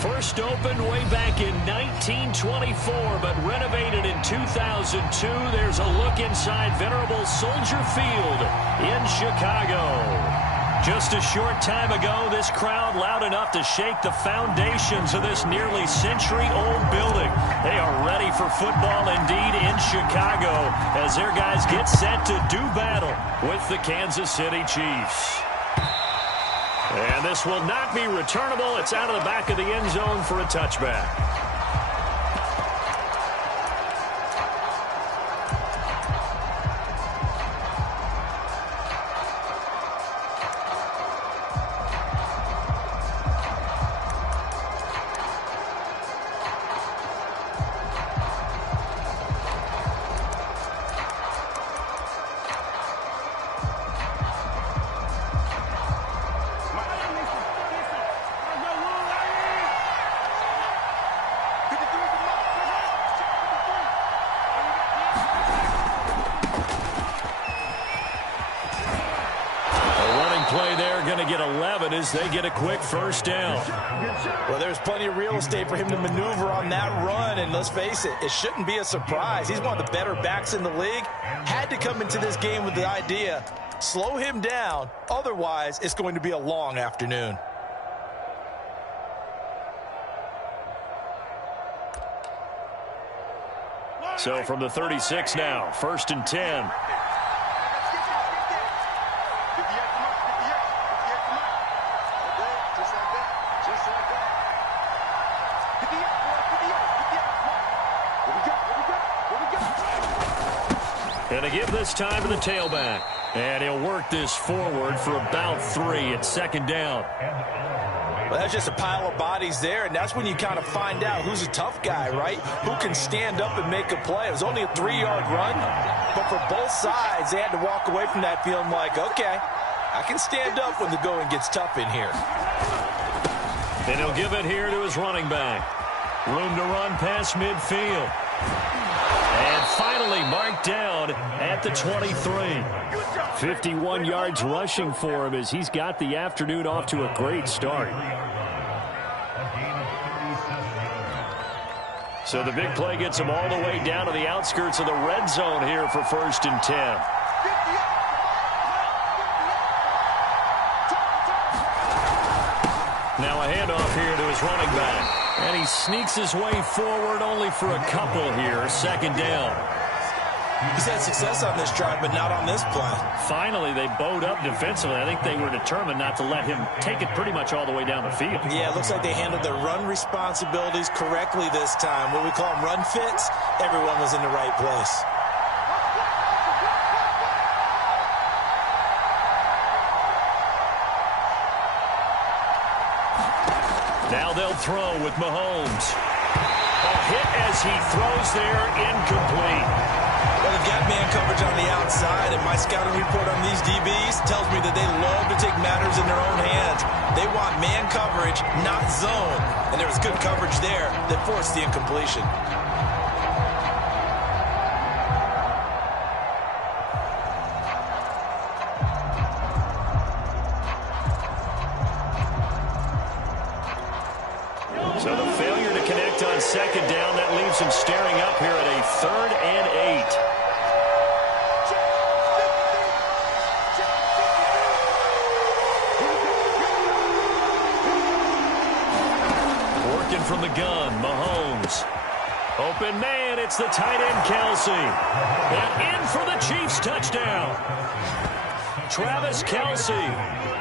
First opened way back in 1924, but renovated in 2002. There's a look inside venerable Soldier Field in Chicago. Just a short time ago, this crowd loud enough to shake the foundations of this nearly century-old building. They are ready for football indeed in Chicago as their guys get set to do battle with the Kansas City Chiefs. And this will not be returnable. It's out of the back of the end zone for a touchback. Play there, going to get 11 as they get a quick first down. Well, there's plenty of real estate for him to maneuver on that run, and let's face it, it shouldn't be a surprise. He's one of the better backs in the league. Had to come into this game with the idea, slow him down, otherwise it's going to be a long afternoon. So from the 36 now, 1st and 10. And a give this time to the tailback. And he'll work this forward for about 3 at 2nd down. Well, that's just a pile of bodies there, and that's when you kind of find out who's a tough guy, right? Who can stand up and make a play. It was only a 3-yard run, but for both sides, they had to walk away from that feeling like, okay, I can stand up when the going gets tough in here. And he'll give it here to his running back. Room to run past midfield. And finally marked down at the 23. 51 yards rushing for him as he's got the afternoon off to a great start. So the big play gets him all the way down to the outskirts of the red zone here for 1st and 10. Now a handoff here to his running back. And he sneaks his way forward only for a couple here. 2nd down. He's had success on this drive, but not on this play. Finally, they bowed up defensively. I think they were determined not to let him take it pretty much all the way down the field. Yeah, it looks like they handled their run responsibilities correctly this time. What we call them run fits, everyone was in the right place. Now they'll throw with Mahomes. A hit as he throws there, incomplete. Well, they've got man coverage on the outside, and my scouting report on these DBs tells me that they love to take matters in their own hands. They want man coverage, not zone. And there was good coverage there that forced the incompletion. So the failure to connect on 2nd down, that leaves him staring up here at a 3rd and 8. Working from the gun, Mahomes. Open man, it's the tight end, Kelsey. And in for the Chiefs touchdown. Travis Kelsey,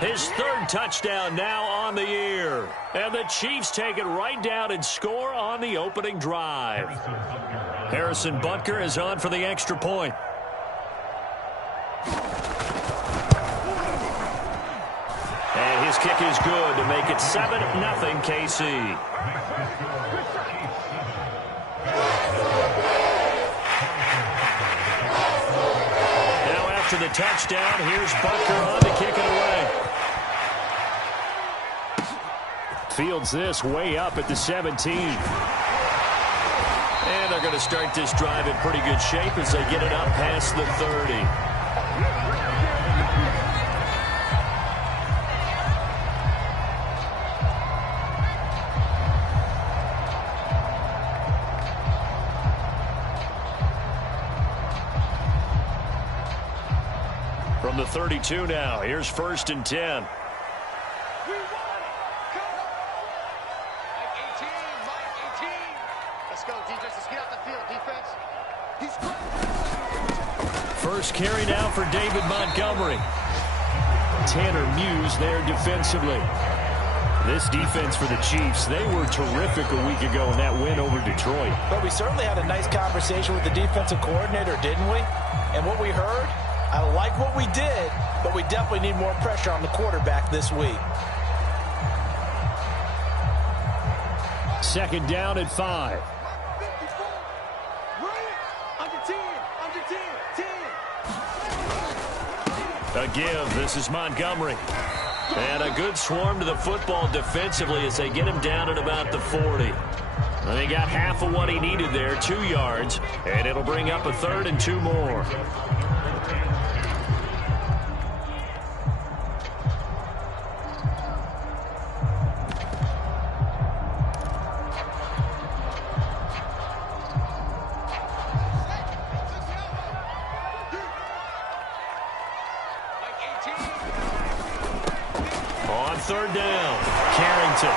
his 3rd touchdown now on the year. And the Chiefs take it right down and score on the opening drive. Harrison Butker is on for the extra point. And his kick is good to make it 7-0 KC. To the touchdown, here's Butker on to kick it away. Fields this way up at the 17. And they're going to start this drive in pretty good shape as they get it up past the 30. the 32 now. Here's 1st and 10. First carry now for David Montgomery. Tanner Muse there defensively. This defense for the Chiefs, they were terrific a week ago in that win over Detroit. But we certainly had a nice conversation with the defensive coordinator, didn't we? And what we heard, I like what we did, but we definitely need more pressure on the quarterback this week. 2nd down at 5. A give. This is Montgomery. And a good swarm to the football defensively as they get him down at about the 40. And they got half of what he needed there, 2 yards, and it'll bring up a 3rd and 2 more. On 3rd down, Carrington.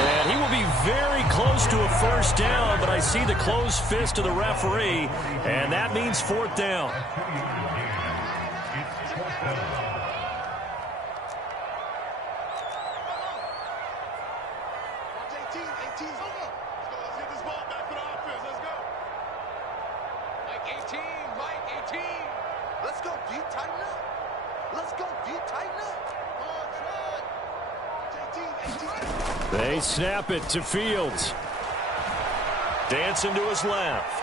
And he will be very close to a 1st down, but I see the closed fist of the referee, and that means 4th down. Let's go, deep, tighten up. Let's go, deep, tighten up. They snap it to Fields. Dancing to his left.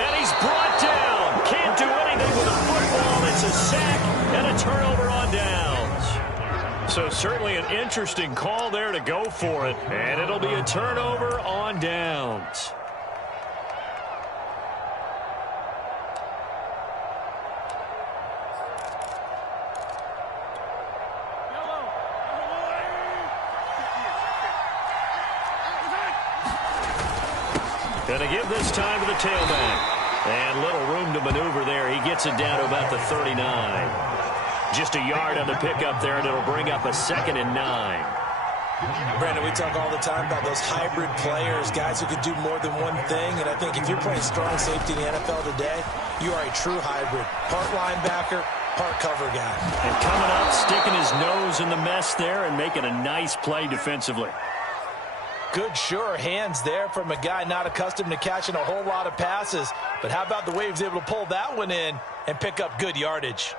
And he's brought down. Can't do anything with a football. It's a sack and a turnover on downs. So certainly an interesting call there to go for it. And it'll be a turnover on downs. Going to give this time to the tailback. And little room to maneuver there. He gets it down to about the 39. Just a yard on the pickup there, and it'll bring up a 2nd and 9. Brandon, we talk all the time about those hybrid players, guys who can do more than one thing. And I think if you're playing strong safety in the NFL today, you are a true hybrid. Part linebacker, part cover guy. And coming up, sticking his nose in the mess there and making a nice play defensively. Good, sure hands there from a guy not accustomed to catching a whole lot of passes. But how about the way he was able to pull that one in and pick up good yardage?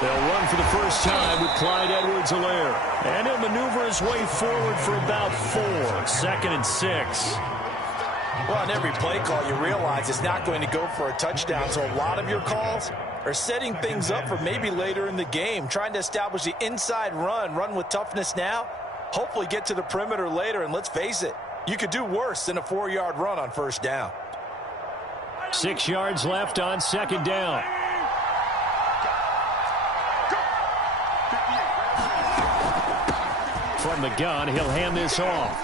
They'll run for the first time with Clyde Edwards-Helaire. And he'll maneuver his way forward for about 4. 2nd and 6. Well, on every play call, you realize it's not going to go for a touchdown. So a lot of your calls are setting things up for maybe later in the game, trying to establish the inside run with toughness now, hopefully get to the perimeter later. And let's face it, you could do worse than a 4-yard run on 1st down. 6 yards left on 2nd down. From the gun, he'll hand this off.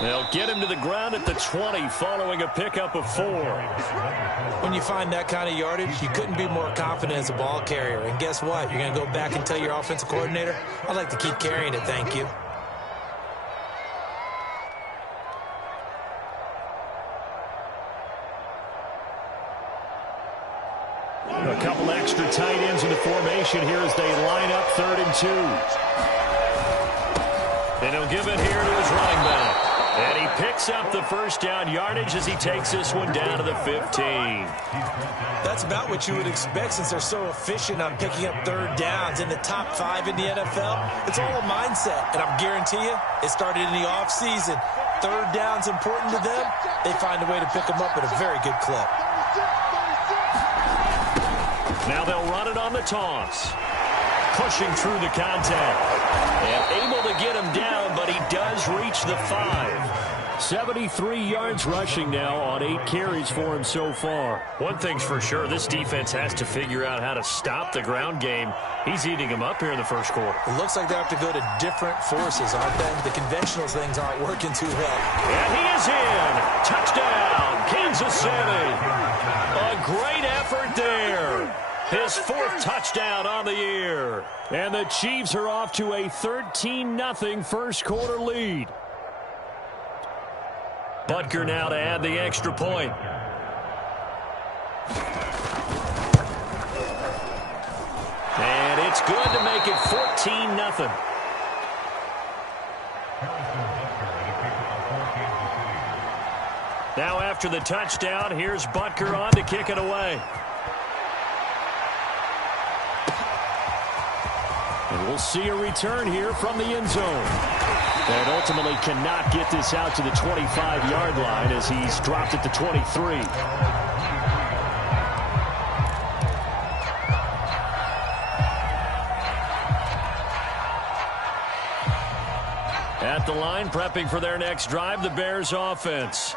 They'll get him to the ground at the 20 following a pickup of 4. When you find that kind of yardage, you couldn't be more confident as a ball carrier. And guess what? You're going to go back and tell your offensive coordinator, I'd like to keep carrying it, thank you. A couple extra tight ends in the formation here as they line up 3rd and 2. And he'll give it here to his running back. And he picks up the 1st down yardage as he takes this one down to the 15. That's about what you would expect since they're so efficient on picking up 3rd downs in the top 5 in the NFL. It's all a mindset, and I'm guarantee you it started in the offseason. 3rd down's important to them. They find a way to pick them up at a very good clip. Now they'll run it on the toss. Pushing through the contact. And able to get him down, but he does reach the 5. 73 yards rushing now on 8 carries for him so far. One thing's for sure, this defense has to figure out how to stop the ground game. He's eating them up here in the first quarter. It looks like they have to go to different forces, aren't they? The conventional things aren't working too well. And he is in. Touchdown, Kansas City. A great effort there. His 4th touchdown on the year. And the Chiefs are off to a 13-0 first quarter lead. Butker now to add the extra point. And it's good to make it 14-0. Now after the touchdown, here's Butker on to kick it away. And we'll see a return here from the end zone. And ultimately cannot get this out to the 25-yard line as he's dropped at the 23. At the line, prepping for their next drive, the Bears offense.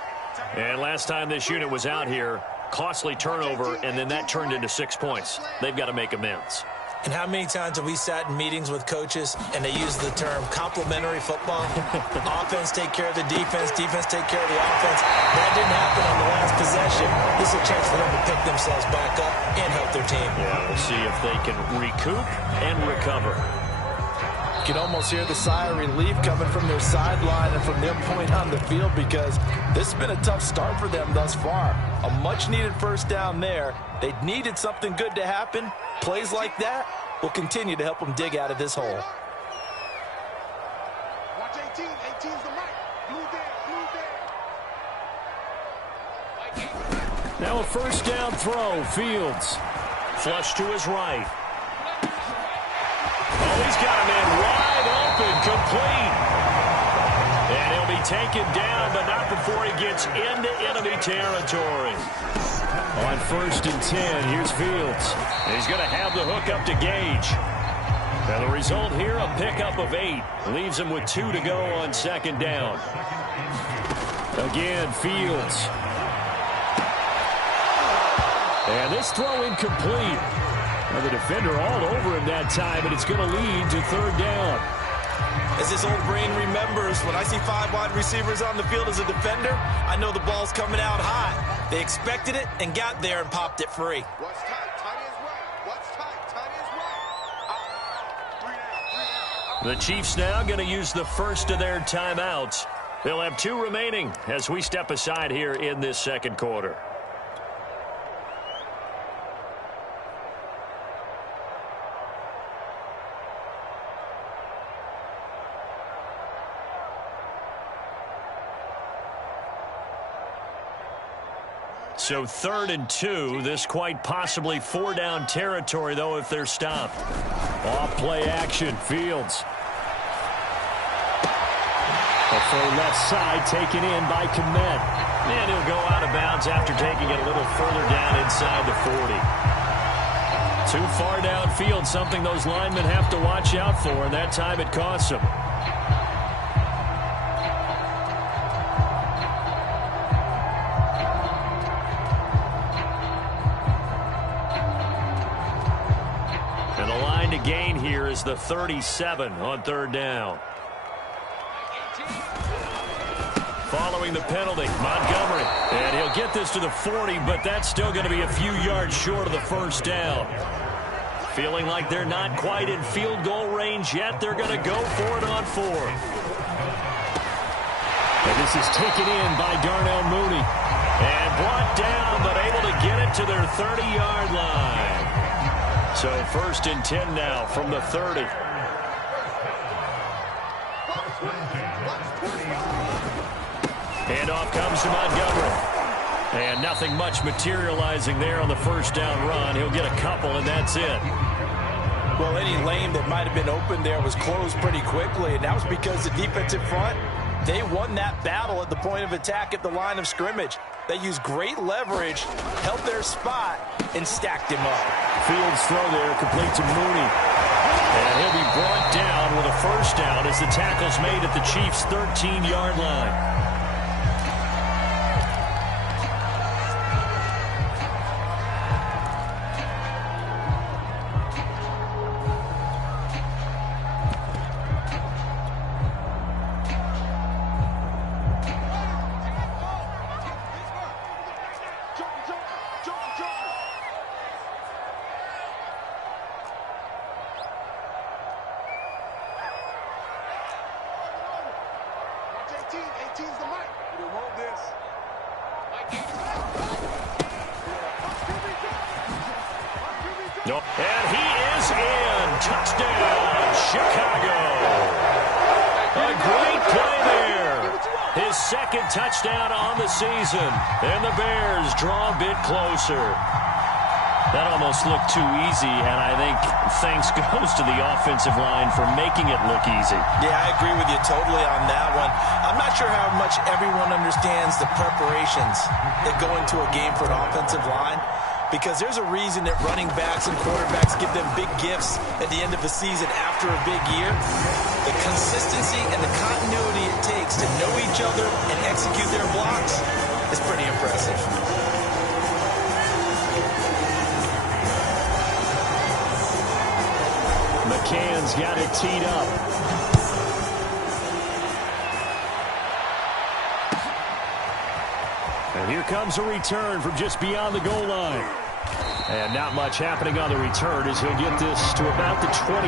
And last time this unit was out here, costly turnover, and then that turned into 6 points. They've got to make amends. And how many times have we sat in meetings with coaches and they use the term complementary football? Offense take care of the defense, defense take care of the offense. That didn't happen on the last possession. This is a chance for them to pick themselves back up and help their team. Yeah, we'll see if they can recoup and recover. You can almost hear the sigh of relief coming from their sideline and from their point on the field because this has been a tough start for them thus far. A much-needed first down there. They needed something good to happen. Plays like that will continue to help them dig out of this hole. Watch 18. 18's the right. Blue there. Now a first down throw. Fields. Flush to his right. Oh, he's got him in wide open, complete. And he'll be taken down, but not before he gets into enemy territory. On 1st and 10, here's Fields. And he's going to have the hook up to Gage. And the result here, a pickup of 8. Leaves him with 2 to go on 2nd down. Again, Fields. And this throw incomplete. Well, the defender all over him that time, and it's going to lead to 3rd down. As his old brain remembers, when I see 5 wide receivers on the field as a defender, I know the ball's coming out hot. They expected it and got there and popped it free. What's tight? Tight is right. What's tight? Tight is right. 3 down. The Chiefs now going to use the first of their timeouts. They'll have 2 remaining as we step aside here in this 2nd quarter. So 3rd and 2. This quite possibly 4-down territory, though, if they're stopped. Off play action. Fields. A throw left side taken in by Kmet. And he'll go out of bounds after taking it a little further down inside the 40. Too far downfield, something those linemen have to watch out for, and that time it costs them. To gain here is the 37 on 3rd down. Following the penalty, Montgomery. And he'll get this to the 40, but that's still going to be a few yards short of the 1st down. Feeling like they're not quite in field goal range yet. They're going to go for it on 4th. And this is taken in by Darnell Mooney. And brought down, but able to get it to their 30-yard line. So 1st and 10 now from the 30. Handoff comes to Montgomery. And nothing much materializing there on the 1st down run. He'll get a couple, and that's it. Well, any lane that might have been open there was closed pretty quickly, and that was because the defensive front, they won that battle at the point of attack at the line of scrimmage. They used great leverage, held their spot, and stacked him up. Fields throw there, complete to Mooney. And he'll be brought down with a 1st down as the tackle's made at the Chiefs' 13-yard line. No, and he is in. Touchdown, Chicago. A great play there. His second touchdown on the season. And the Bears draw a bit closer. That almost looked too easy, and I think thanks goes to the offensive line for making it look easy. Yeah, I agree with you totally on that one. I'm not sure how much everyone understands the preparations that go into a game for an offensive line, because there's a reason that running backs and quarterbacks give them big gifts at the end of the season after a big year. The consistency and the continuity it takes to know each other and execute their blocks is pretty impressive. McCann's got it teed up. And here comes a return from just beyond the goal line. And not much happening on the return as he'll get this to about the 23.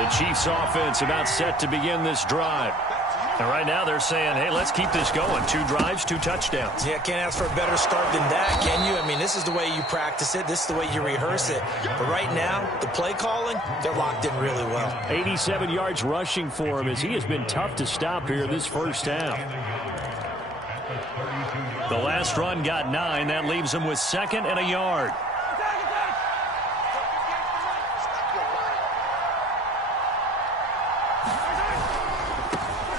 The Chiefs offense about set to begin this drive. And right now they're saying, hey, let's keep this going. 2 drives, 2 touchdowns. Yeah, can't ask for a better start than that, can you? I mean, this is the way you practice it. This is the way you rehearse it. But right now, the play calling, they're locked in really well. 87 yards rushing for him as he has been tough to stop here this first half. The last run got 9. That leaves him with 2nd and a yard.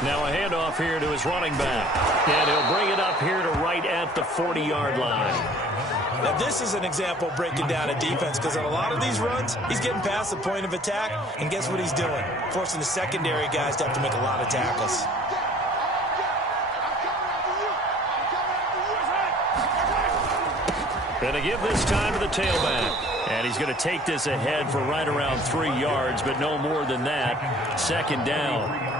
Now a handoff here to his running back. And he'll bring it up here to right at the 40-yard line. Now this is an example of breaking down a defense, because on a lot of these runs, he's getting past the point of attack, and guess what he's doing? Forcing the secondary guys to have to make a lot of tackles. Going to give this time to the tailback. And he's going to take this ahead for right around 3 yards, but no more than that. 2nd down.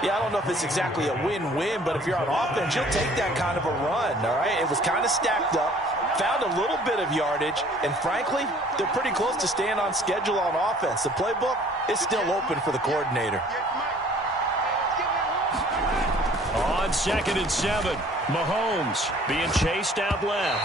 Yeah, I don't know if it's exactly a win-win, but if you're on offense, you'll take that kind of a run, all right? It was kind of stacked up, found a little bit of yardage, and frankly, they're pretty close to staying on schedule on offense. The playbook is still open for the coordinator. On 2nd and 7, Mahomes being chased out left,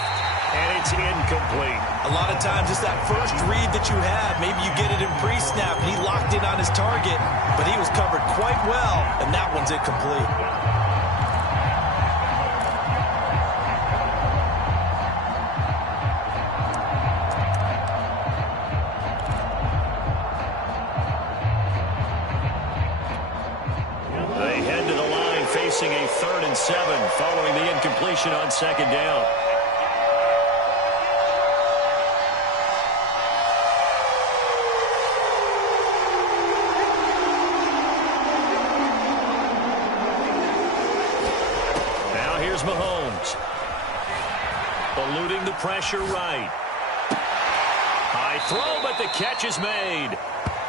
and it's incomplete. A lot of times it's that first read that you have. Maybe you get it in pre-snap, and he locked in on his target, but he was covered quite well, and that one's incomplete. They head to the line facing a 3rd and 7 following the incompletion on 2nd down. Now here's Mahomes. Eluding the pressure right. High throw, but the catch is made.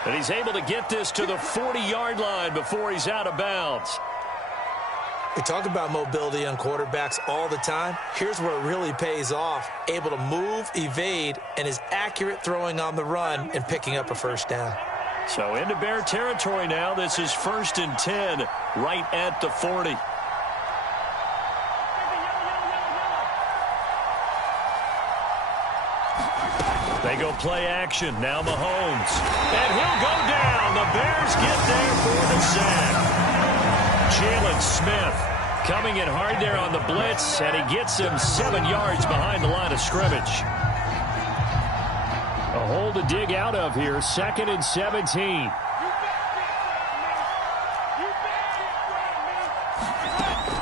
And he's able to get this to the 40-yard line before he's out of bounds. We talk about mobility on quarterbacks all the time. Here's where it really pays off. Able to move, evade, and is accurate throwing on the run and picking up a 1st down. So into Bear territory now. This is 1st and 10 right at the 40. They go play action. Now Mahomes. And he'll go down. The Bears get there for the sack. Jalen Smith coming in hard there on the blitz, and he gets him 7 yards behind the line of scrimmage. A hole to dig out of here. 2nd and 17.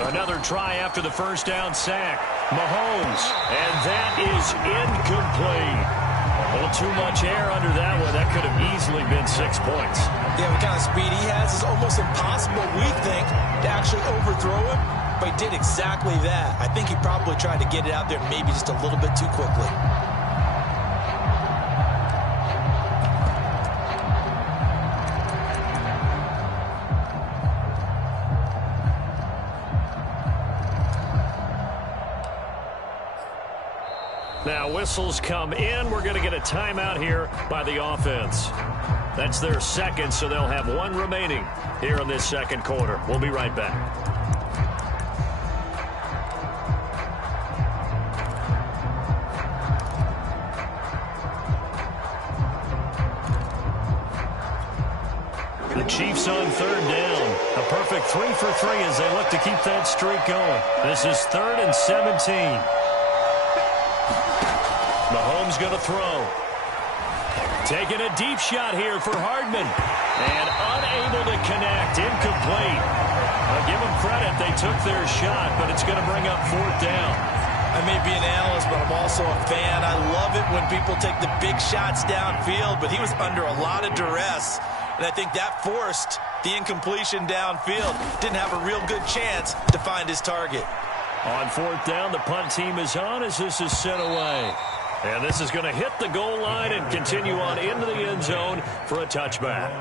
Another try after the 1st down sack. Mahomes. And that is incomplete. A little too much air under that one. That could have easily been 6 points. Yeah, the kind of speed he has is almost impossible, we think, to actually overthrow him. But he did exactly that. I think he probably tried to get it out there maybe just a little bit too quickly. Now whistles come in. We're going to get a timeout here by the offense. That's their second, so they'll have one remaining here in this second quarter. We'll be right back. The Chiefs on third down. A perfect 3 for 3 as they look to keep that streak going. This is 3rd and 17. Mahomes going to throw. Taking a deep shot here for Hardman. And unable to connect. Incomplete. I'll give them credit. They took their shot, but it's going to bring up 4th down. I may be an analyst, but I'm also a fan. I love it when people take the big shots downfield, but he was under a lot of duress. And I think that forced the incompletion downfield. Didn't have a real good chance to find his target. On 4th down, the punt team is on as this is sent away. And this is going to hit the goal line and continue on into the end zone for a touchback.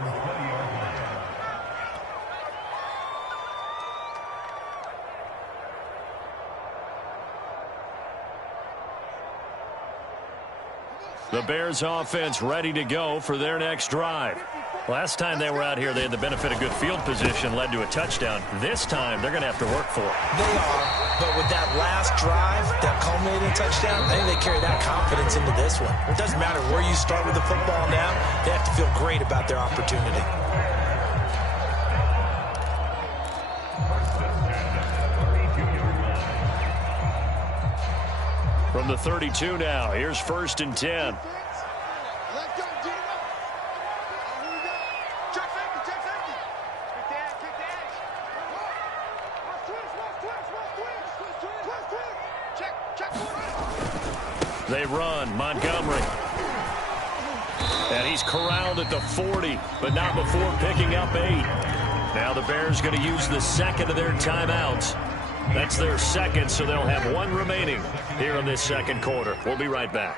The Bears offense ready to go for their next drive. Last time they were out here, they had the benefit of good field position, led to a touchdown. This time, they're going to have to work for it. They are, but with that last drive, that culminating touchdown, I think they carry that confidence into this one. It doesn't matter where you start with the football now. They have to feel great about their opportunity. From the 32 now, here's 1st and 10. They run. Montgomery. And he's corralled at the 40, but not before picking up 8. Now the Bears going to use the second of their timeouts. That's their second, so they'll have one remaining here in this second quarter. We'll be right back.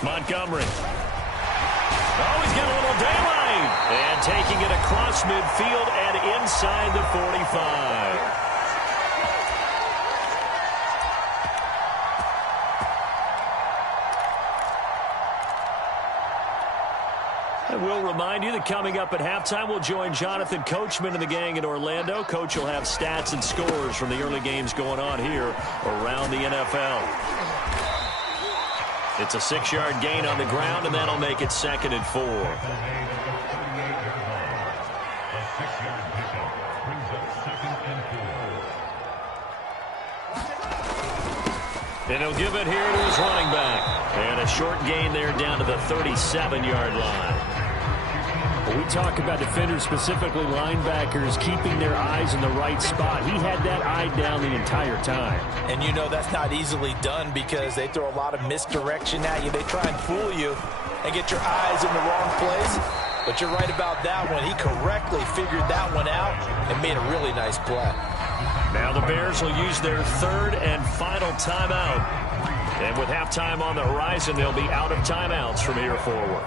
Montgomery. Oh, he's got a little daylight. And taking it across midfield and inside the 45. I will remind you that coming up at halftime, we'll join Jonathan Coachman and the gang in Orlando. Coach will have stats and scores from the early games going on here around the NFL. It's a 6-yard gain on the ground, and that'll make it 2nd and 4. And he'll give it here to his running back. And a short gain there down to the 37-yard line. When we talk about defenders, specifically linebackers, keeping their eyes in the right spot, he had that eye down the entire time. And you know that's not easily done because they throw a lot of misdirection at you. They try and fool you and get your eyes in the wrong place. But you're right about that one. He correctly figured that one out and made a really nice play. Now the Bears will use their 3rd and final timeout. And with halftime on the horizon, they'll be out of timeouts from here forward.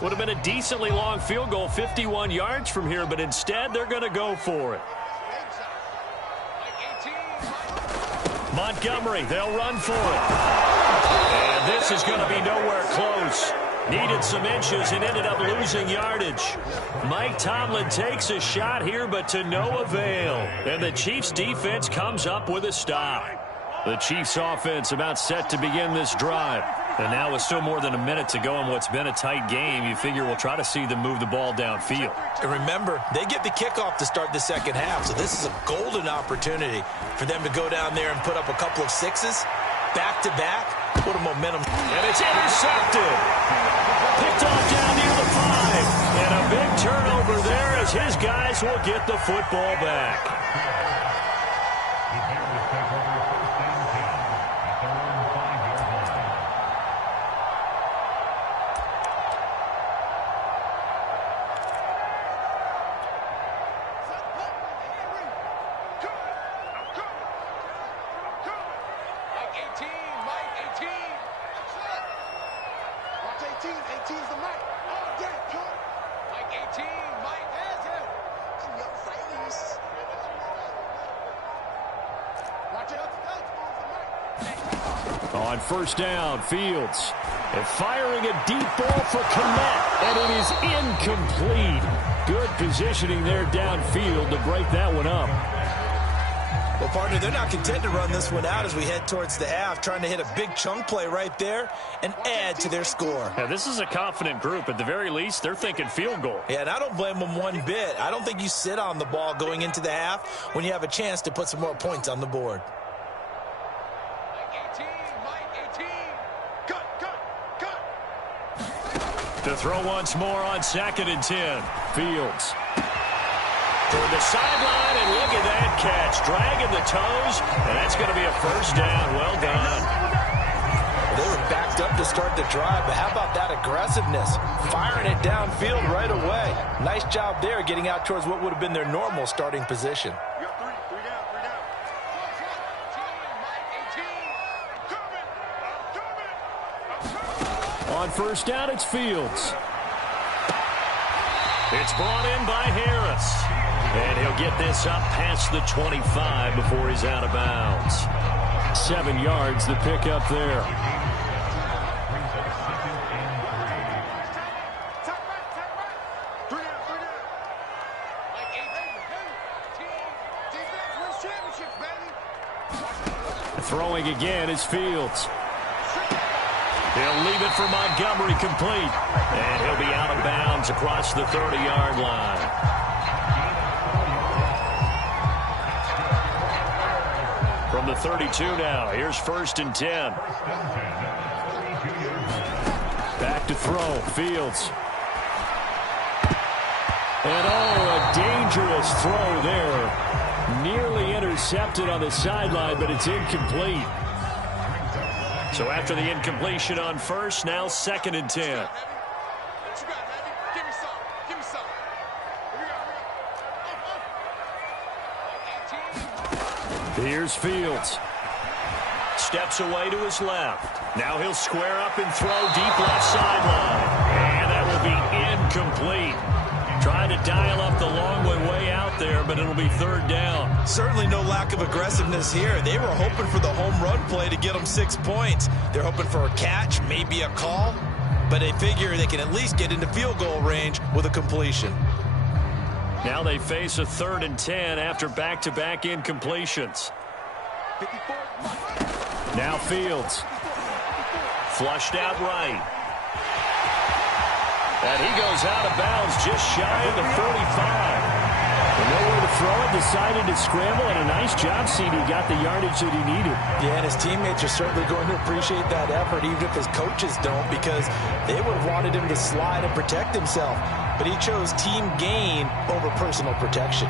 Would have been a decently long field goal, 51 yards from here, but instead they're going to go for it. Montgomery, they'll run for it. And this is going to be nowhere close. Needed some inches and ended up losing yardage. Mike Tomlin takes a shot here, but to no avail. And the Chiefs defense comes up with a stop. The Chiefs offense about set to begin this drive. And now with still more than a minute to go in what's been a tight game, you figure we'll try to see them move the ball downfield. And remember, they get the kickoff to start the second half, so this is a golden opportunity for them to go down there and put up a couple of sixes, back-to-back. What a momentum. And it's intercepted. Picked off down near the 5. And a big turnover there as his guys will get the football back. On first down, Fields. And firing a deep ball for Kmet. And it is incomplete. Good positioning there downfield to break that one up. Well, partner, they're not content to run this one out as we head towards the half, trying to hit a big chunk play right there and add to their score. Yeah, this is a confident group. At the very least, they're thinking field goal. Yeah, and I don't blame them one bit. I don't think you sit on the ball going into the half when you have a chance to put some more points on the board. To throw once more on 2nd and 10. Fields. Toward the sideline, and look at that catch. Dragging the toes, and that's going to be a first down. Well done. They were backed up to start the drive, but how about that aggressiveness? Firing it downfield right away. Nice job there getting out towards what would have been their normal starting position. On first down, it's Fields. It's brought in by Harris. And he'll get this up past the 25 before he's out of bounds. 7 yards the pick up there. Throwing again is Fields. He'll leave it for Montgomery complete. And he'll be out of bounds across the 30-yard line. From the 32 now, here's 1st and 10. Back to throw, Fields. And a dangerous throw there. Nearly intercepted on the sideline, but it's incomplete. So after the incompletion on first, now 2nd and 10. Here's Fields. Steps away to his left. Now he'll square up and throw deep left sideline. And that will be incomplete. Trying to dial up the long one way out there, but it'll be 3rd down. Certainly no lack of aggressiveness here. They were hoping for the home run play to get them 6 points. They're hoping for a catch, maybe a call, but they figure they can at least get into field goal range with a completion. Now they face a 3rd and 10 after back-to-back incompletions. Now Fields. Flushed out right. And he goes out of bounds just shy of the 45. And nowhere to throw it, decided to scramble, and a nice job, CD. Got the yardage that he needed. Yeah, and his teammates are certainly going to appreciate that effort, even if his coaches don't, because they would have wanted him to slide and protect himself. But he chose team gain over personal protection.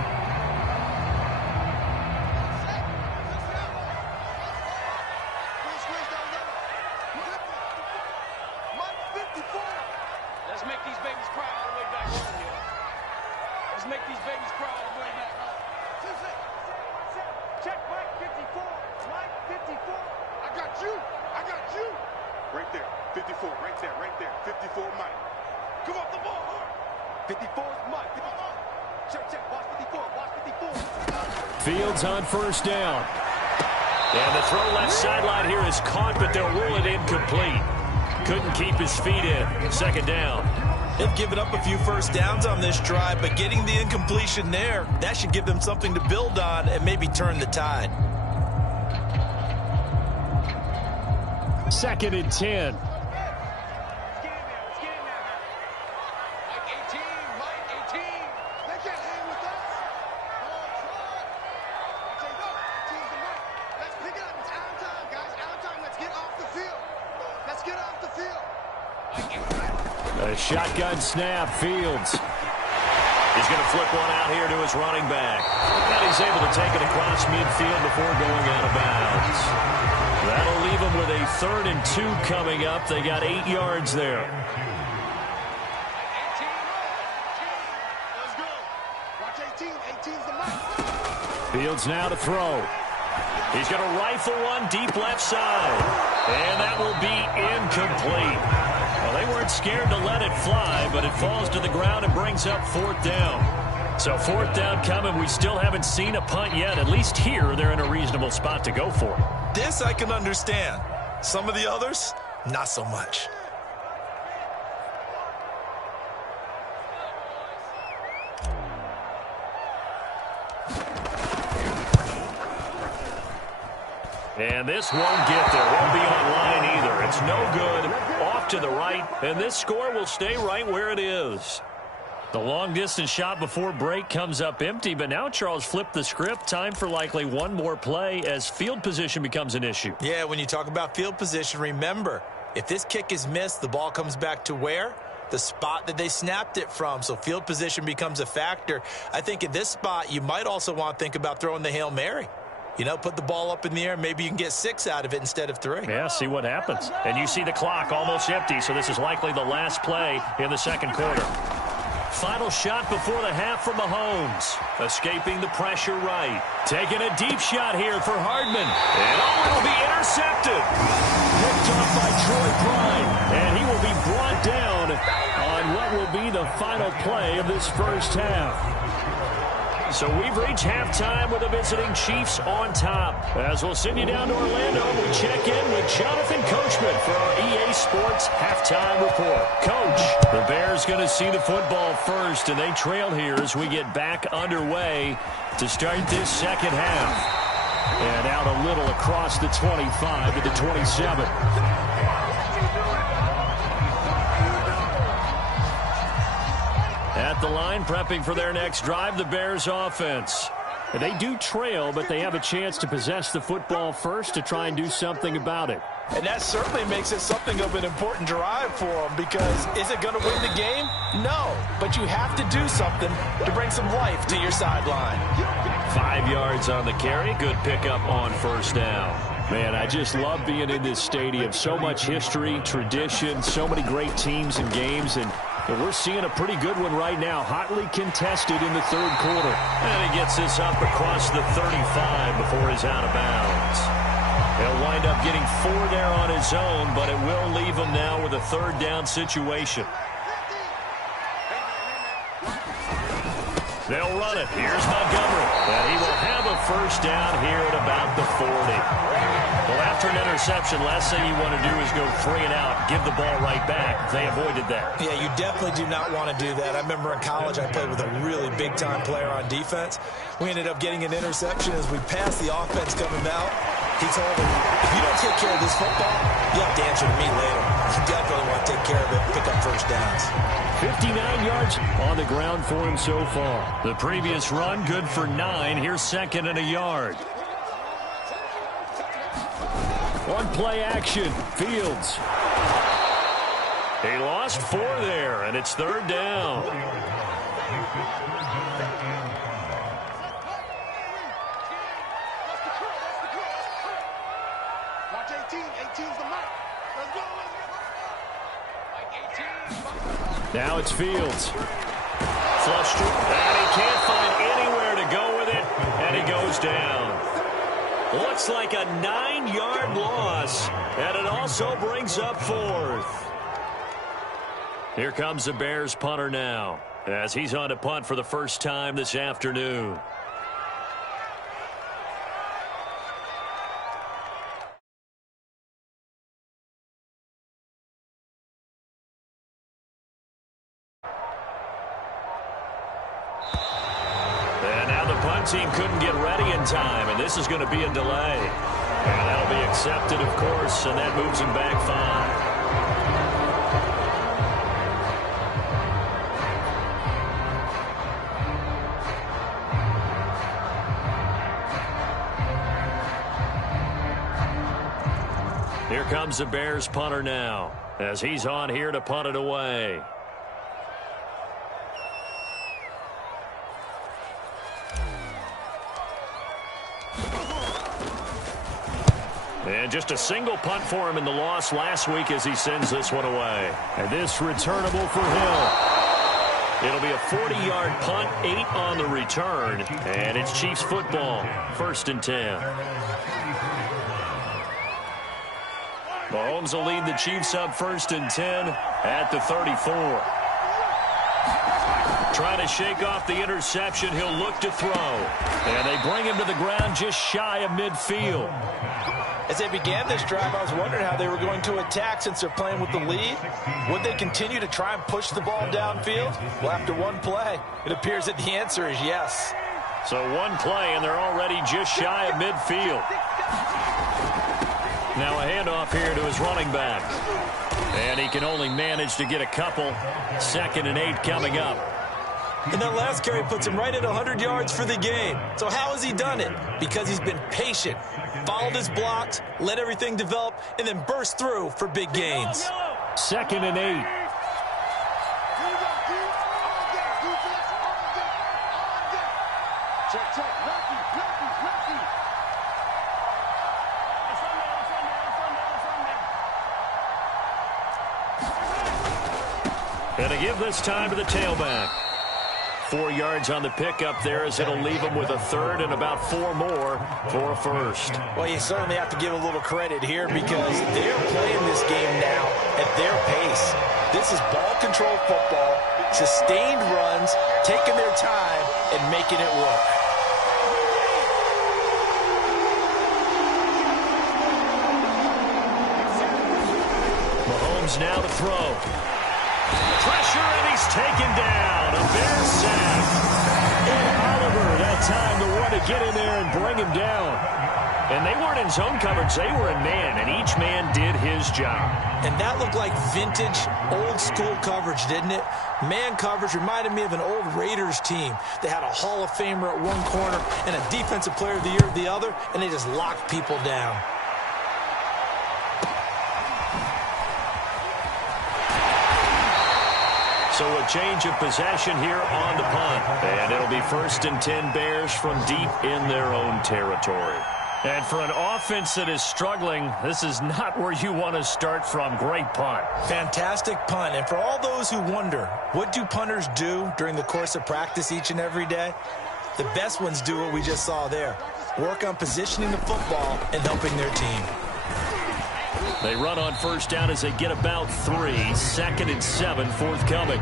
Fields on first down. And the throw left sideline here is caught, but they'll rule it incomplete. Couldn't keep his feet in. 2nd down. They've given up a few first downs on this drive, but getting the incompletion there, that should give them something to build on and maybe turn the tide. 2nd and 10. A shotgun snap, Fields. He's going to flip one out here to his running back. And he's able to take it across midfield before going out of bounds. That'll leave him with a 3rd and 2 coming up. They got 8 yards there. Fields now to throw. He's going to rifle one deep left side. And that will be incomplete. Well, they weren't scared to let it fly, but it falls to the ground and brings up 4th down. So 4th down coming. We still haven't seen a punt yet. At least here, they're in a reasonable spot to go for it. This I can understand. Some of the others, not so much. And this won't get there. Won't be online either. It's no good. Off to the right. And this score will stay right where it is. The long-distance shot before break comes up empty. But now Charles flipped the script. Time for likely one more play as field position becomes an issue. Yeah, when you talk about field position, remember, if this kick is missed, the ball comes back to where? The spot that they snapped it from. So field position becomes a factor. I think at this spot, you might also want to think about throwing the Hail Mary. You know, put the ball up in the air. Maybe you can get 6 out of it instead of 3. Yeah, see what happens. And you see the clock almost empty, so this is likely the last play in the second quarter. Final shot before the half from Mahomes. Escaping the pressure right. Taking a deep shot here for Hardman. And it will be intercepted. Picked off by Troy Prime. And he will be brought down on what will be the final play of this first half. So we've reached halftime with the visiting Chiefs on top. As we'll send you down to Orlando, we check in with Jonathan Coachman for our EA Sports Halftime Report. Coach, the Bears going to see the football first, and they trail here as we get back underway to start this second half. And out a little across the 25 to the 27. At the line, prepping for their next drive, the Bears offense. They do trail, but they have a chance to possess the football first to try and do something about it. And that certainly makes it something of an important drive for them, because is it going to win the game? No, but you have to do something to bring some life to your sideline. 5 yards on the carry. Good pickup on first down. Man, I just love being in this stadium. So much history, tradition, so many great teams and games, and we're seeing a pretty good one right now, hotly contested in the third quarter. And he gets this up across the 35 before he's out of bounds. He'll wind up getting 4 there on his own, but it will leave him now with a 3rd down situation. They'll run it. Here's Montgomery. And he will have a first down here at about the 40. Well, after an interception, last thing you want to do is go 3 and out, give the ball right back. They avoided that. Yeah, you definitely do not want to do that. I remember in college I played with a really big-time player on defense. We ended up getting an interception as we passed the offense coming out. He told him, if you don't take care of this football, you have to answer to me later. You definitely want to take care of it and pick up first downs. 59 yards on the ground for him so far. The previous run, good for 9. Here's 2nd and a yard. One play action. Fields. He lost 4 there, and it's 3rd down. Now it's Fields. Flushed, and he can't find anywhere to go with it, and he goes down. Looks like a 9-yard loss, and it also brings up 4th. Here comes the Bears punter now, as he's on to punt for the first time this afternoon. Team couldn't get ready in time, and this is going to be a delay. And that'll be accepted, of course, and that moves him back 5. Here comes the Bears punter now, as he's on here to punt it away. And just a single punt for him in the loss last week as he sends this one away. And this returnable for Hill. It'll be a 40-yard punt, 8 on the return. And it's Chiefs football, 1st and 10. Mahomes will lead the Chiefs up 1st and 10 at the 34. Trying to shake off the interception. He'll look to throw. And they bring him to the ground just shy of midfield. As they began this drive, I was wondering how they were going to attack since they're playing with the lead. Would they continue to try and push the ball downfield? Well, after one play, it appears that the answer is yes. So one play, and they're already just shy of midfield. Now a handoff here to his running back. And he can only manage to get a couple. 2nd and 8 coming up. And that last carry puts him right at 100 yards for the game. So how has he done it? Because he's been patient, followed his blocks, let everything develop, and then burst through for big gains. 2nd and 8. And to give this time to the tailback. 4 yards on the pickup there as it'll leave him with a 3rd and about 4 more for a 1st. Well, you certainly have to give a little credit here because they're playing this game now at their pace. This is ball control football, sustained runs, taking their time and making it work. Mahomes now to throw. Pressure, and he's taken down. A Bears sack. And Oliver, that time the one to get in there and bring him down. And they weren't in zone coverage. They were in man, and each man did his job. And that looked like vintage, old-school coverage, didn't it? Man coverage reminded me of an old Raiders team. They had a Hall of Famer at one corner and a Defensive Player of the Year at the other, and they just locked people down. So a change of possession here on the punt. And it'll be 1st and 10 Bears from deep in their own territory. And for an offense that is struggling, this is not where you want to start from. Great punt. Fantastic punt. And for all those who wonder, what do punters do during the course of practice each and every day? The best ones do what we just saw there. Work on positioning the football and helping their team. They run on 1st down as they get about 3. 2nd and 7 forthcoming.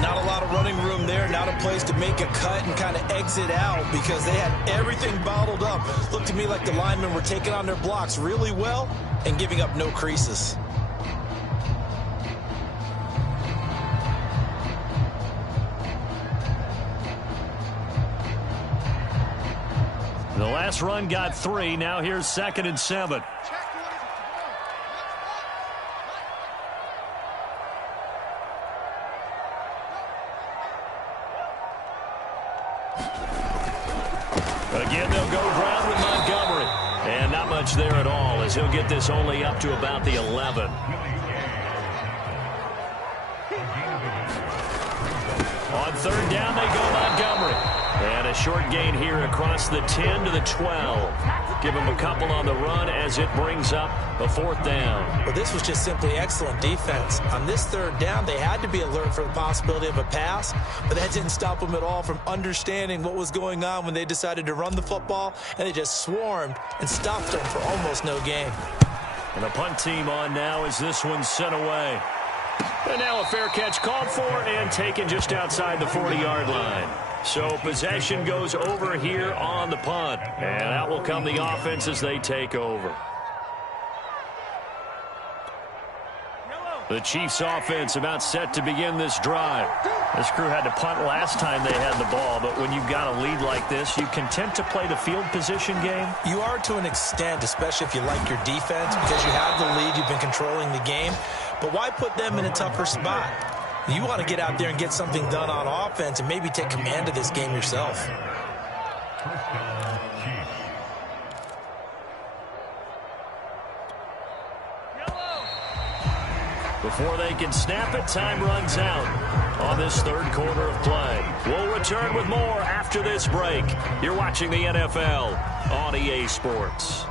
Not a lot of running room there. Not a place to make a cut and kind of exit out because they had everything bottled up. Looked to me like the linemen were taking on their blocks really well and giving up no creases. The last run got 3. Now here's 2nd and 7. Again, they'll go ground with Montgomery. And not much there at all as he'll get this only up to about the 11. On 3rd down, they go Montgomery. And a short gain here across the 10 to the 12. Give him a couple on the run as it brings up a 4th down. Well, this was just simply excellent defense. On this 3rd down, they had to be alert for the possibility of a pass, but that didn't stop them at all from understanding what was going on when they decided to run the football, and they just swarmed and stopped them for almost no gain. And the punt team on now as this one's sent away. And now a fair catch called for and taken just outside the 40-yard line. So possession goes over here on the punt. And out will come the offense as they take over. The Chiefs offense about set to begin this drive. This crew had to punt last time they had the ball, but when you've got a lead like this, you content to play the field position game? You are to an extent, especially if you like your defense, because you have the lead, you've been controlling the game. But why put them in a tougher spot? You want to get out there and get something done on offense and maybe take command of this game yourself. Before they can snap it, time runs out on this 3rd quarter of play. We'll return with more after this break. You're watching the NFL on EA Sports.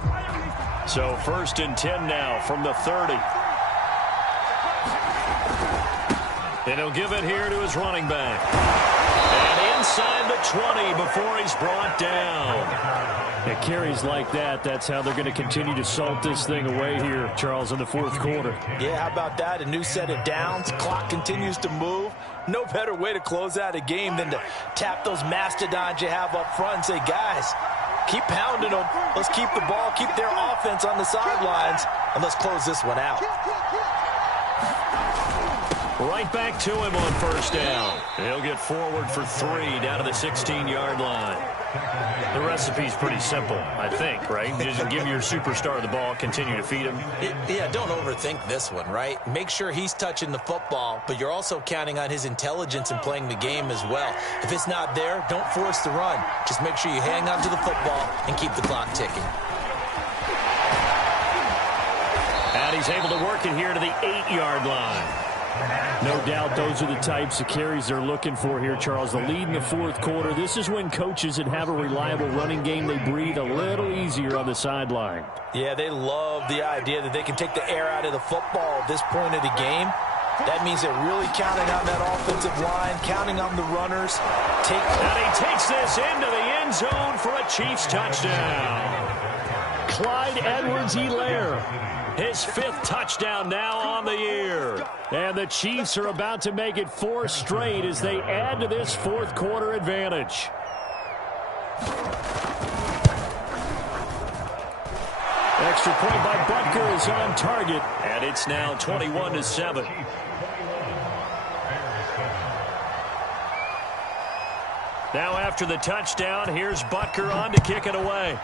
So 1st and 10 now from the 30. And he'll give it here to his running back. And inside the 20 before he's brought down. At carries like that, that's how they're going to continue to salt this thing away here, Charles, in the 4th quarter. Yeah, how about that? A new set of downs. Clock continues to move. No better way to close out a game than to tap those mastodons you have up front and say, guys, keep pounding them. Let's keep the ball, keep their offense on the sidelines, and let's close this one out. Right back to him on 1st down. He'll get forward for 3 down to the 16-yard line. The recipe's pretty simple, I think, right? Just give your superstar the ball, continue to feed him. Yeah, don't overthink this one, right? Make sure he's touching the football, but you're also counting on his intelligence in playing the game as well. If it's not there, don't force the run. Just make sure you hang on to the football and keep the clock ticking. And he's able to work it here to the 8-yard line. No doubt those are the types of carries they're looking for here, Charles. The lead in the 4th quarter. This is when coaches that have a reliable running game, they breathe a little easier on the sideline. Yeah, they love the idea that they can take the air out of the football at this point of the game. That means they're really counting on that offensive line, counting on the runners. And he takes this into the end zone for a Chiefs touchdown. Clyde Edwards-Helaire. His 5th touchdown now on the year. And the Chiefs are about to make it 4 straight as they add to this 4th quarter advantage. Extra point by Butker is on target. And it's now 21-7. Now after the touchdown, here's Butker on to kick it away.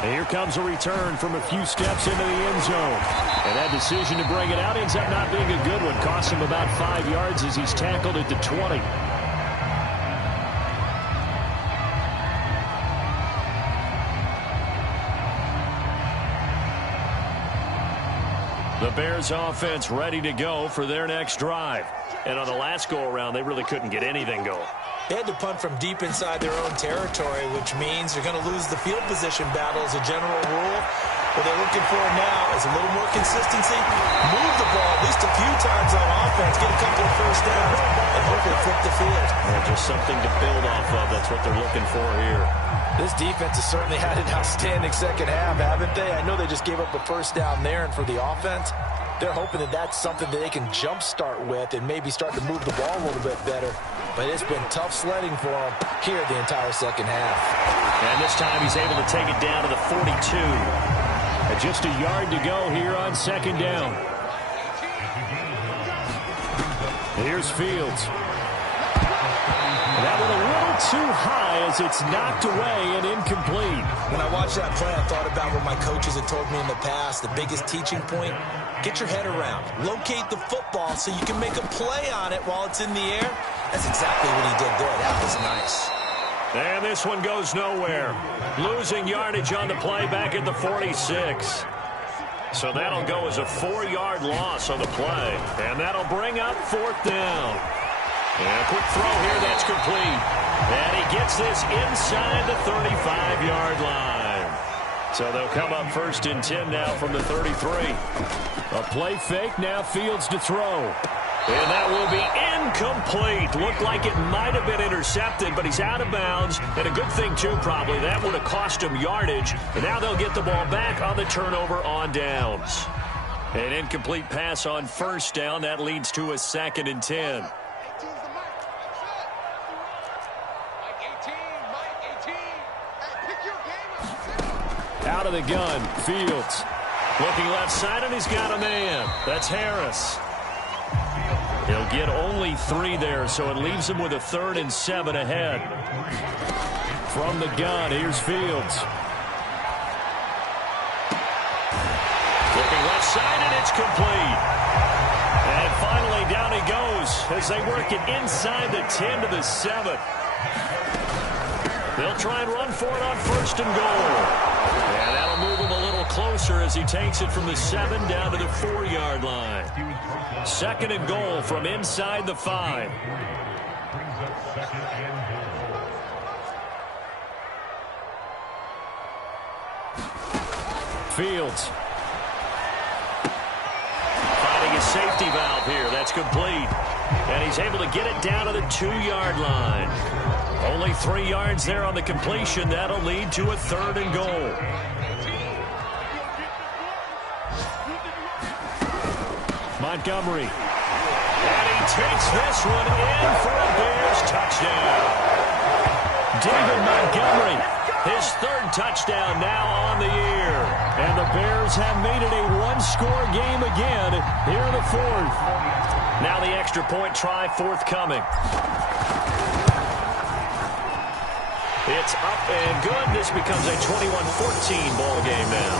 And here comes a return from a few steps into the end zone. And that decision to bring it out ends up not being a good one. Costs him about 5 yards as he's tackled at the 20. The Bears offense ready to go for their next drive. And on the last go-around, they really couldn't get anything going. They had to punt from deep inside their own territory, which means they're going to lose the field position battle as a general rule. What they're looking for now is a little more consistency, move the ball at least a few times on offense, get a couple of 1st downs, and hopefully flip the field. Yeah, just something to build off of. That's what they're looking for here. This defense has certainly had an outstanding second half, haven't they? I know they just gave up a 1st down there, and for the offense, they're hoping that that's something that they can jumpstart with and maybe start to move the ball a little bit better. But it's been tough sledding for them here the entire second half. And this time he's able to take it down to the 42. And just a yard to go here on 2nd down. Here's Fields. That one a little too high as it's knocked away and incomplete. When I watched that play, I thought about what my coaches had told me in the past. The biggest teaching point, get your head around. Locate the football so you can make a play on it while it's in the air. That's exactly what he did there. That was nice. And this one goes nowhere. Losing yardage on the play back at the 46. So that'll go as a 4-yard loss on the play. And that'll bring up 4th down. And a quick throw here that's complete. And he gets this inside the 35-yard line. So they'll come up 1st and 10 now from the 33. A play fake, now Fields to throw. And that will be incomplete. Looked like it might have been intercepted, but he's out of bounds. And a good thing, too, probably. That would have cost him yardage. And now they'll get the ball back on the turnover on downs. An incomplete pass on 1st down. That leads to a 2nd and 10. Out of the gun, Fields. Looking left side, and he's got a man. That's Harris. He'll get only 3 there, so it leaves him with a 3rd and 7 ahead. From the gun, here's Fields. Looking left side, and it's complete. And finally, down he goes as they work it inside the 10 to the 7. They'll try and run for it on 1st and goal. And that'll move him a little closer as he takes it from the 7 down to the 4-yard line. 2nd and goal from inside the 5. Fields. Finding a safety valve here. That's complete. And he's able to get it down to the 2-yard line. Only 3 yards there on the completion. That'll lead to a 3rd and goal. Montgomery. And he takes this one in for a Bears touchdown. David Montgomery, his 3rd touchdown now on the year. And the Bears have made it a 1-score game again here in the 4th. Now the extra point try forthcoming. It's up and good. This becomes a 21-14 ball game now.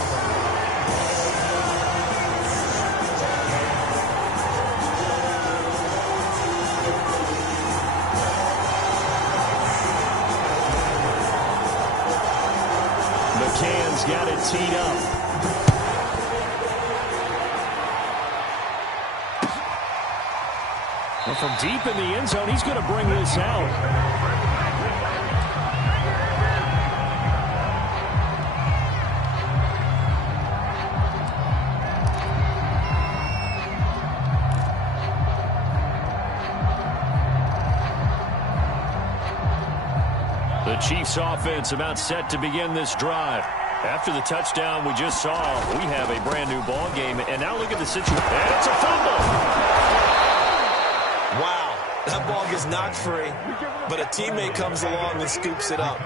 McCann's got it teed up. And from deep in the end zone, he's going to bring this out. The Chiefs offense about set to begin this drive. After the touchdown we just saw, we have a brand new ball game. And now look at the situation. And it's a fumble. Wow, that ball gets knocked free, but a teammate comes along and scoops it up.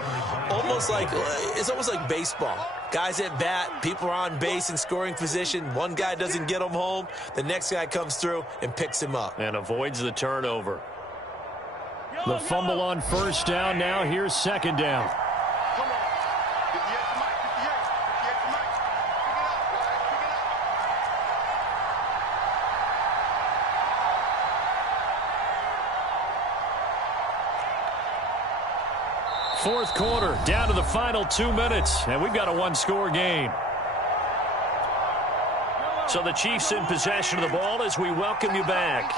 It's almost like baseball. Guys at bat, people are on base in scoring position. One guy doesn't get him home. The next guy comes through and picks him up. And avoids the turnover. The fumble on 1st down. Now here's 2nd down. Fourth quarter, down to the final 2 minutes, and we've got a 1-score game. So the Chiefs in possession of the ball as we welcome you back.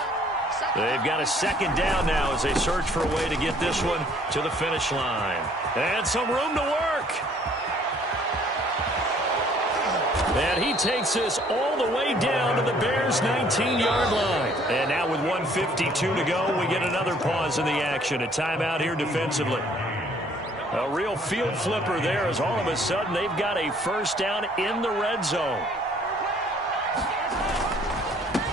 They've got a 2nd down now as they search for a way to get this one to the finish line. And some room to work. And he takes this all the way down to the Bears' 19-yard line. And now with 1:52 to go, we get another pause in the action. A timeout here defensively. A real field flipper there as all of a sudden they've got a 1st down in the red zone.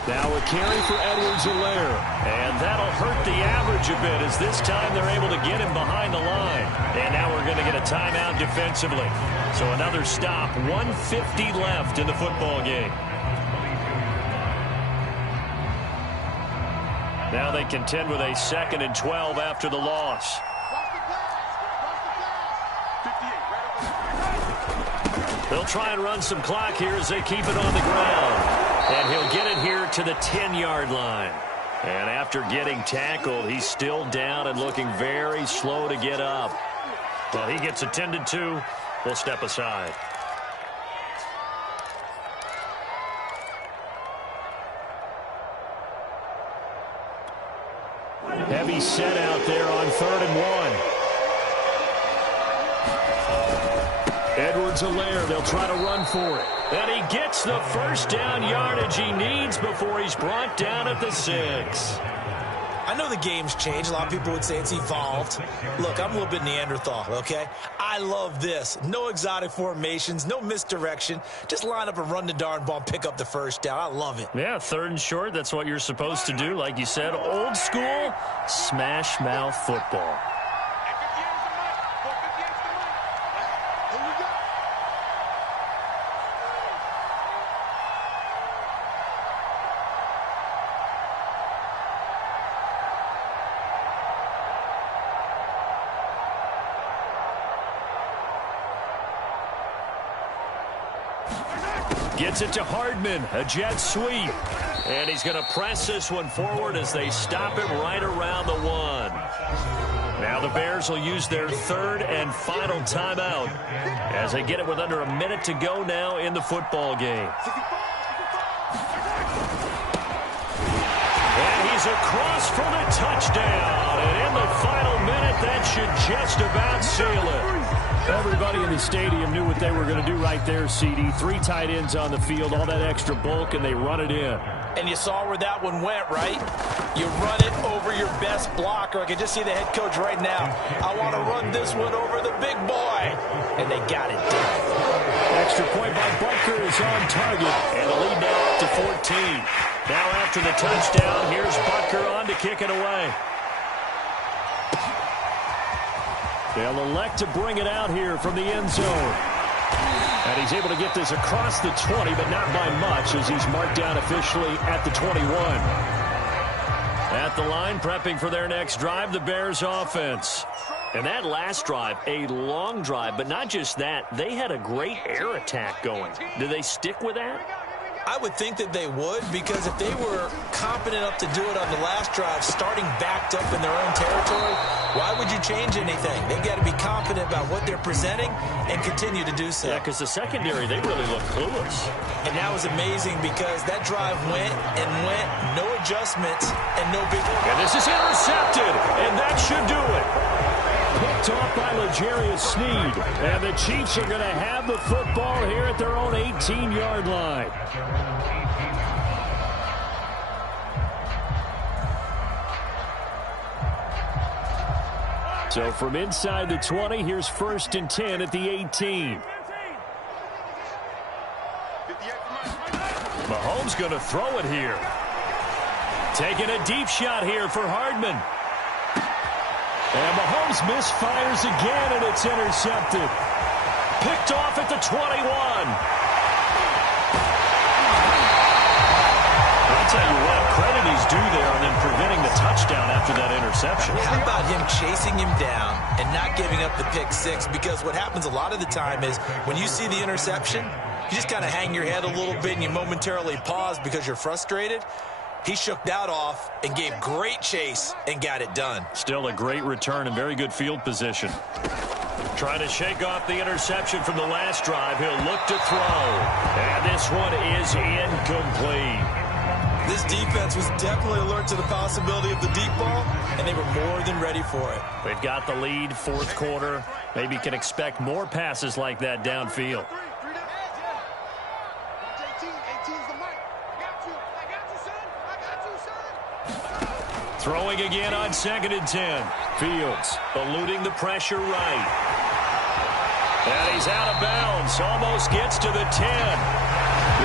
Now a carry for Edwards-Helaire. And that'll hurt the average a bit as this time they're able to get him behind the line. And now we're going to get a timeout defensively. So another stop, 1:50 left in the football game. Now they contend with a 2nd and 12 after the loss. They'll try and run some clock here as they keep it on the ground. And he'll get it here to the 10-yard line. And after getting tackled, he's still down and looking very slow to get up. Well, he gets attended to. We'll step aside. Heavy set out there on 3rd and 1. Edwards-Helaire, they'll try to run for it. And he gets the 1st down yardage he needs before he's brought down at the 6. I know the game's changed. A lot of people would say it's evolved. Look, I'm a little bit Neanderthal, okay? I love this. No exotic formations, no misdirection. Just line up and run the darn ball and pick up the 1st down. I love it. Yeah, 3rd and short, that's what you're supposed to do. Like you said, old school, smash mouth football. Gets it to Hardman, a jet sweep. And he's going to press this one forward as they stop him right around the 1. Now the Bears will use their 3rd and final timeout as they get it with under a minute to go now in the football game. And he's across for the touchdown. And in the final minute, that should just about seal it. Everybody in the Stadium knew what they were going to do right there, CD. 3 tight ends on the field, all that extra bulk, and they run it in. And you saw where that one went, right? You run it over your best blocker. I can just see the head coach right now. I want to run this one over the big boy. And they got it done. Extra point by Butker is on target. And the lead now up to 14. Now after the touchdown, here's Butker on to kick it away. They'll elect to bring it out here from the end zone. And he's able to get this across the 20, but not by much, as he's marked down officially at the 21. At the line, prepping for their next drive, the Bears offense. And that last drive, a long drive, but not just that. They had a great air attack going. Do they stick with that? I would think that they would, because if they were competent enough to do it on the last drive, starting backed up in their own territory, why would you change anything? They've got to be confident about what they're presenting and continue to do so. Yeah, because the secondary, they really look clueless. And that was amazing because that drive went and went, no adjustments, and no big... And this is intercepted, and that should do it. Picked off by L'Jarius Sneed. And the Chiefs are going to have the football here at their own 18-yard line. So from inside the 20, here's 1st and 10 at the 18. Mahomes going to throw it here. Taking a deep shot here for Hardman. And Mahomes misfires again, and it's intercepted. Picked off at the 21. I'll tell you what, credit is due there on them preventing the touchdown after that interception. How about him chasing him down and not giving up the pick 6? Because what happens a lot of the time is when you see the interception, you just kind of hang your head a little bit and you momentarily pause because you're frustrated. He shook that off and gave great chase and got it done. Still a great return and very good field position. Trying to shake off the interception from the last drive. He'll look to throw. And this one is incomplete. This defense was definitely alert to the possibility of the deep ball, and they were more than ready for it. They've got the lead, 4th quarter. Maybe can expect more passes like that downfield. Throwing again on 2nd and 10. Fields eluding the pressure right. And he's out of bounds. Almost gets to the 10.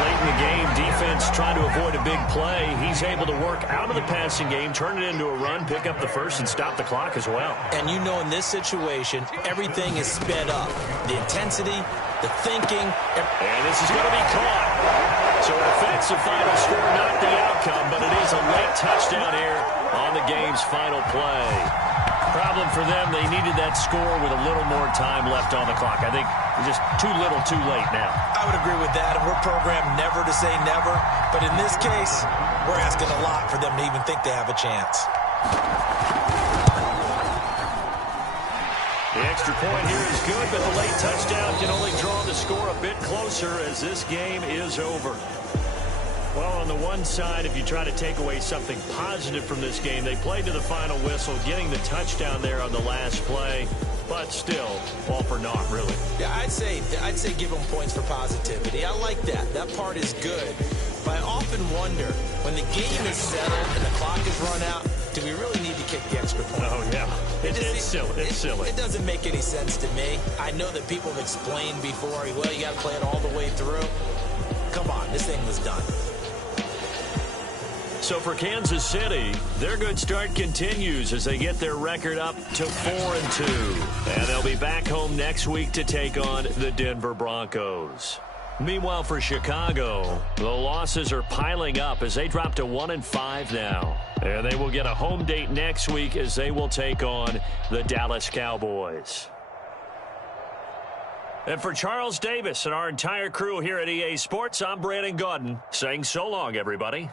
Late in the game, defense trying to avoid a big play. He's able to work out of the passing game, turn it into a run, pick up the first, and stop the clock as well. And you know in this situation, everything is sped up. The intensity, the thinking. And this is going to be caught. So it affects the final score, not the outcome, but it is a late touchdown here on the game's final play. Problem for them, they needed that score with a little more time left on the clock. I think just too little, too late now. I would agree with that, and we're programmed never to say never. But in this case, we're asking a lot for them to even think they have a chance. The extra point here is good, but the late touchdown can only draw the score a bit closer as this game is over. Well, on the one side, if you try to take away something positive from this game, they played to the final whistle, getting the touchdown there on the last play, but still, all for naught, really. Yeah, I'd say give them points for positivity. I like that. That part is good. But I often wonder, when the game is settled and the clock is run out, do we really need to kick the extra point? Oh, yeah. It's silly. It's silly. It doesn't make any sense to me. I know that people have explained before, well, you got to play it all the way through. Come on, this thing was done. So for Kansas City, their good start continues as they get their record up to 4-2. And they'll be back home next week to take on the Denver Broncos. Meanwhile, for Chicago, the losses are piling up as they drop to 1-5 now. And they will get a home date next week as they will take on the Dallas Cowboys. And for Charles Davis and our entire crew here at EA Sports, I'm Brandon Gaudin saying so long, everybody.